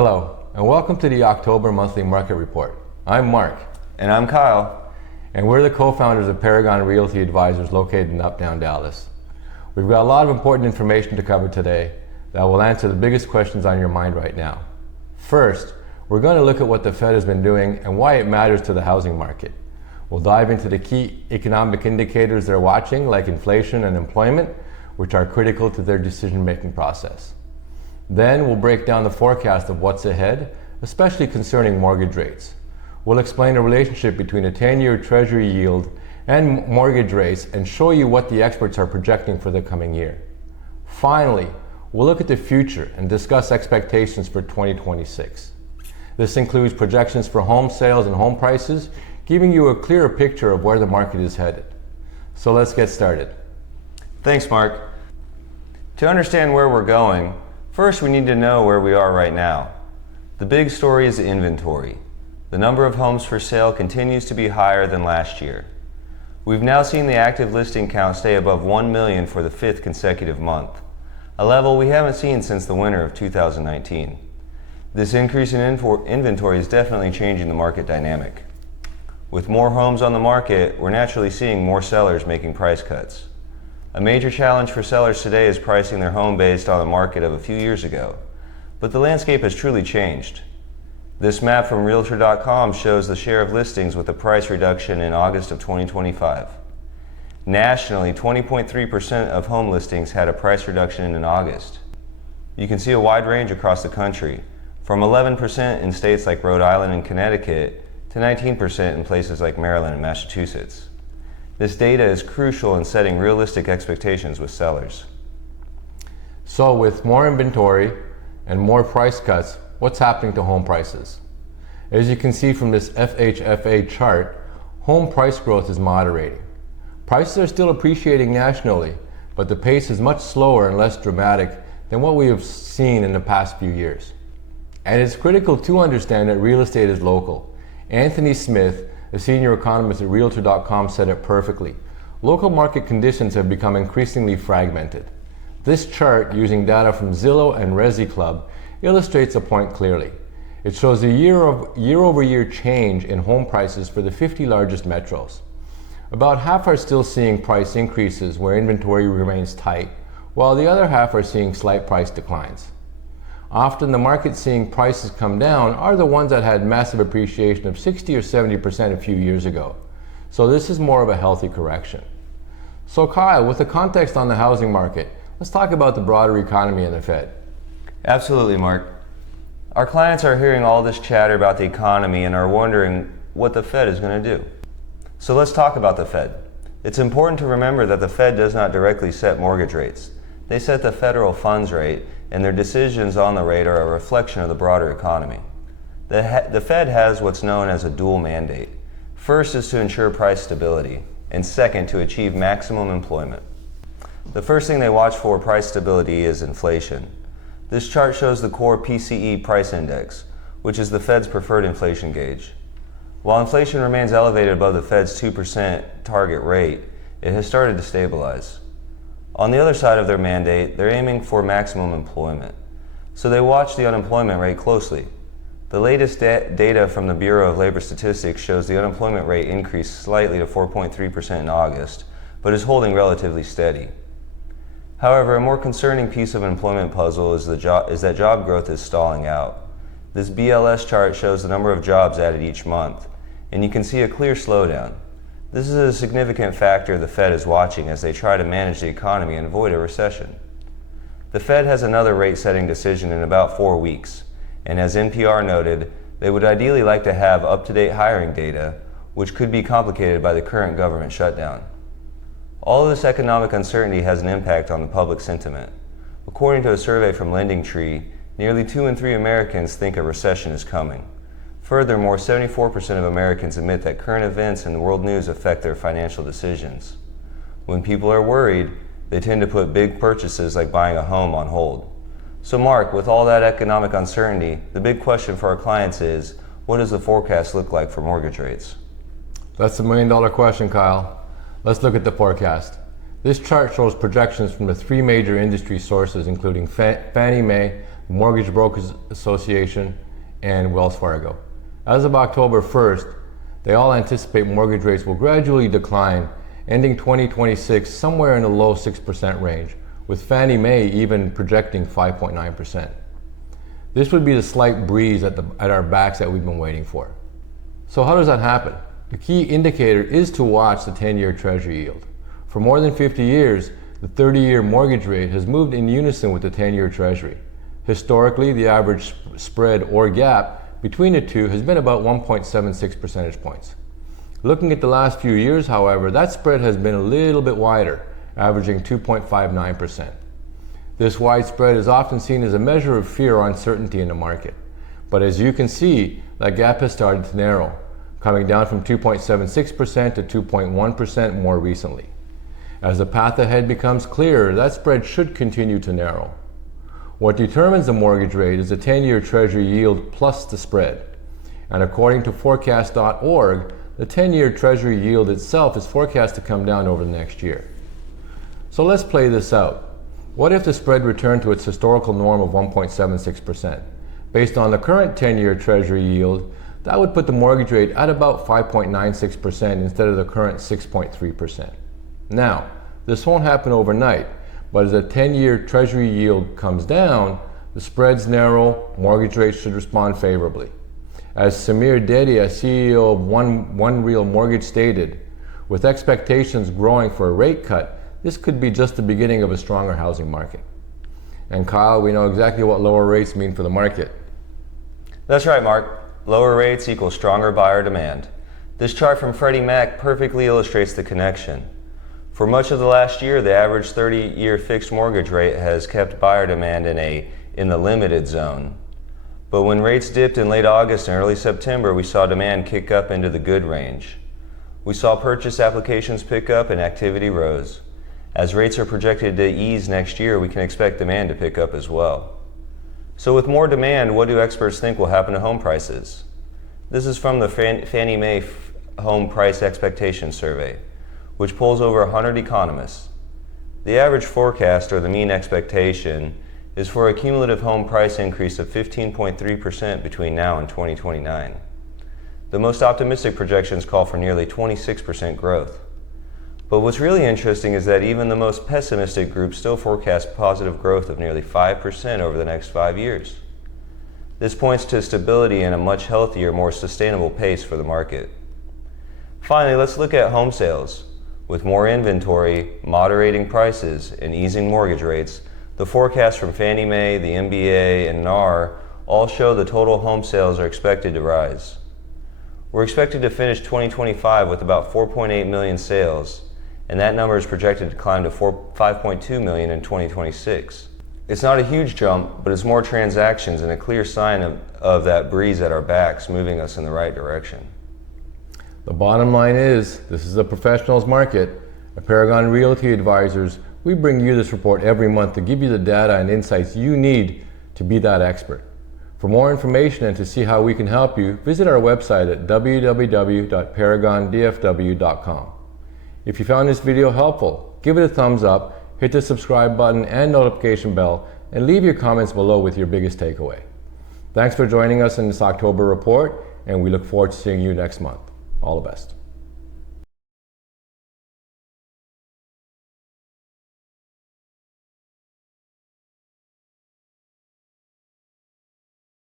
Hello, and welcome to the October Monthly Market Report. I'm Mark. And I'm Kyle. And we're the co-founders of Paragon Realty Advisors located in Uptown Dallas. We've got a lot of important information to cover today that will answer the biggest questions on your mind right now. First, we're going to look at what the Fed has been doing and why it matters to the housing market. We'll dive into the key economic indicators they're watching, like inflation and employment, which are critical to their decision-making process. Then we'll break down the forecast of what's ahead, especially concerning mortgage rates. We'll explain the relationship between a 10-year Treasury yield and mortgage rates and show you what the experts are projecting for the coming year. Finally, we'll look at the future and discuss expectations for 2026. This includes projections for home sales and home prices, giving you a clearer picture of where the market is headed. So let's get started. Thanks, Mark. To understand where we're going, first we need to know where we are right now. The big story is inventory. The number of homes for sale continues to be higher than last year. We've now seen the active listing count stay above 1 million for the 5th consecutive month, a level we haven't seen since the winter of 2019. This increase in inventory is definitely changing the market dynamic. With more homes on the market, we're naturally seeing more sellers making price cuts. A major challenge for sellers today is pricing their home based on the market of a few years ago, but the landscape has truly changed. This map from Realtor.com shows the share of listings with a price reduction in August of 2025. Nationally, 20.3% of home listings had a price reduction in August. You can see a wide range across the country, from 11% in states like Rhode Island and Connecticut to 19% in places like Maryland and Massachusetts. This data is crucial in setting realistic expectations with sellers. So with more inventory and more price cuts, what's happening to home prices? As you can see from this FHFA chart, home price growth is moderating. Prices are still appreciating nationally, but the pace is much slower and less dramatic than what we have seen in the past few years. And it's critical to understand that real estate is local. Anthony Smith, a senior economist at Realtor.com, said it perfectly. Local market conditions have become increasingly fragmented. This chart, using data from Zillow and Resi Club, illustrates a point clearly. It shows a year-over-year change in home prices for the 50 largest metros. About half are still seeing price increases where inventory remains tight, while the other half are seeing slight price declines. Often the markets seeing prices come down are the ones that had massive appreciation of 60 or 70% a few years ago. So this is more of a healthy correction. So Kyle, with the context on the housing market, let's talk about the broader economy and the Fed. Absolutely, Mark. Our clients are hearing all this chatter about the economy and are wondering what the Fed is going to do. So let's talk about the Fed. It's important to remember that the Fed does not directly set mortgage rates. They set the federal funds rate, and their decisions on the rate are a reflection of the broader economy. The Fed has what's known as a dual mandate. First is to ensure price stability, and second, to achieve maximum employment. The first thing they watch for price stability is inflation. This chart shows the core PCE price index, which is the Fed's preferred inflation gauge. While inflation remains elevated above the Fed's 2% target rate, it has started to stabilize. On the other side of their mandate, they're aiming for maximum employment. So they watch the unemployment rate closely. The latest data from the Bureau of Labor Statistics shows the unemployment rate increased slightly to 4.3% in August, but is holding relatively steady. However, a more concerning piece of employment puzzle is that job growth is stalling out. This BLS chart shows the number of jobs added each month, and you can see a clear slowdown. This is a significant factor the Fed is watching as they try to manage the economy and avoid a recession. The Fed has another rate-setting decision in about 4 weeks, and as NPR noted, they would ideally like to have up-to-date hiring data, which could be complicated by the current government shutdown. All of this economic uncertainty has an impact on the public sentiment. According to a survey from LendingTree, nearly 2 in 3 Americans think a recession is coming. Furthermore, 74% of Americans admit that current events and world news affect their financial decisions. When people are worried, they tend to put big purchases like buying a home on hold. So Mark, with all that economic uncertainty, the big question for our clients is, what does the forecast look like for mortgage rates? That's the million-dollar question, Kyle. Let's look at the forecast. This chart shows projections from the 3 major industry sources, including Fannie Mae, Mortgage Brokers Association, and Wells Fargo. As of October 1st, they all anticipate mortgage rates will gradually decline, ending 2026 somewhere in the low 6% range, with Fannie Mae even projecting 5.9%. This would be the slight breeze at our backs that we've been waiting for. So how does that happen? The key indicator is to watch the 10-year Treasury yield. For more than 50 years, the 30-year mortgage rate has moved in unison with the 10-year Treasury. Historically, the average spread or gap between the two has been about 1.76 percentage points. Looking at the last few years, however, that spread has been a little bit wider, averaging 2.59%. This wide spread is often seen as a measure of fear or uncertainty in the market. But as you can see, that gap has started to narrow, coming down from 2.76% to 2.1% more recently. As the path ahead becomes clearer, that spread should continue to narrow. What determines the mortgage rate is the 10-year Treasury yield plus the spread. And according to forecast.org, the 10-year Treasury yield itself is forecast to come down over the next year. So let's play this out. What if the spread returned to its historical norm of 1.76%? Based on the current 10-year Treasury yield, that would put the mortgage rate at about 5.96% instead of the current 6.3%. Now, this won't happen overnight, but as the 10-year Treasury yield comes down, the spreads narrow, mortgage rates should respond favorably. As Samir Dedi, CEO of One Real Mortgage, stated, with expectations growing for a rate cut, this could be just the beginning of a stronger housing market. And Kyle, we know exactly what lower rates mean for the market. That's right, Mark. Lower rates equal stronger buyer demand. This chart from Freddie Mac perfectly illustrates the connection. For much of the last year, the average 30-year fixed mortgage rate has kept buyer demand in the limited zone. But when rates dipped in late August and early September, we saw demand kick up into the good range. We saw purchase applications pick up and activity rose. As rates are projected to ease next year, we can expect demand to pick up as well. So with more demand, what do experts think will happen to home prices? This is from the Fannie Mae Home Price Expectation Survey, which polls over 100 economists. The average forecast, or the mean expectation, is for a cumulative home price increase of 15.3% between now and 2029. The most optimistic projections call for nearly 26% growth. But what's really interesting is that even the most pessimistic groups still forecast positive growth of nearly 5% over the next 5 years. This points to stability and a much healthier, more sustainable pace for the market. Finally, let's look at home sales. With more inventory, moderating prices, and easing mortgage rates, the forecasts from Fannie Mae, the MBA, and NAR all show the total home sales are expected to rise. We're expected to finish 2025 with about 4.8 million sales, and that number is projected to climb to 5.2 million in 2026. It's not a huge jump, but it's more transactions and a clear sign of that breeze at our backs moving us in the right direction. The bottom line is, this is a professional's market. At Paragon Realty Advisors, we bring you this report every month to give you the data and insights you need to be that expert. For more information and to see how we can help you, visit our website at www.paragondfw.com. If you found this video helpful, give it a thumbs up, hit the subscribe button and notification bell, and leave your comments below with your biggest takeaway. Thanks for joining us in this October report, and we look forward to seeing you next month. All the best.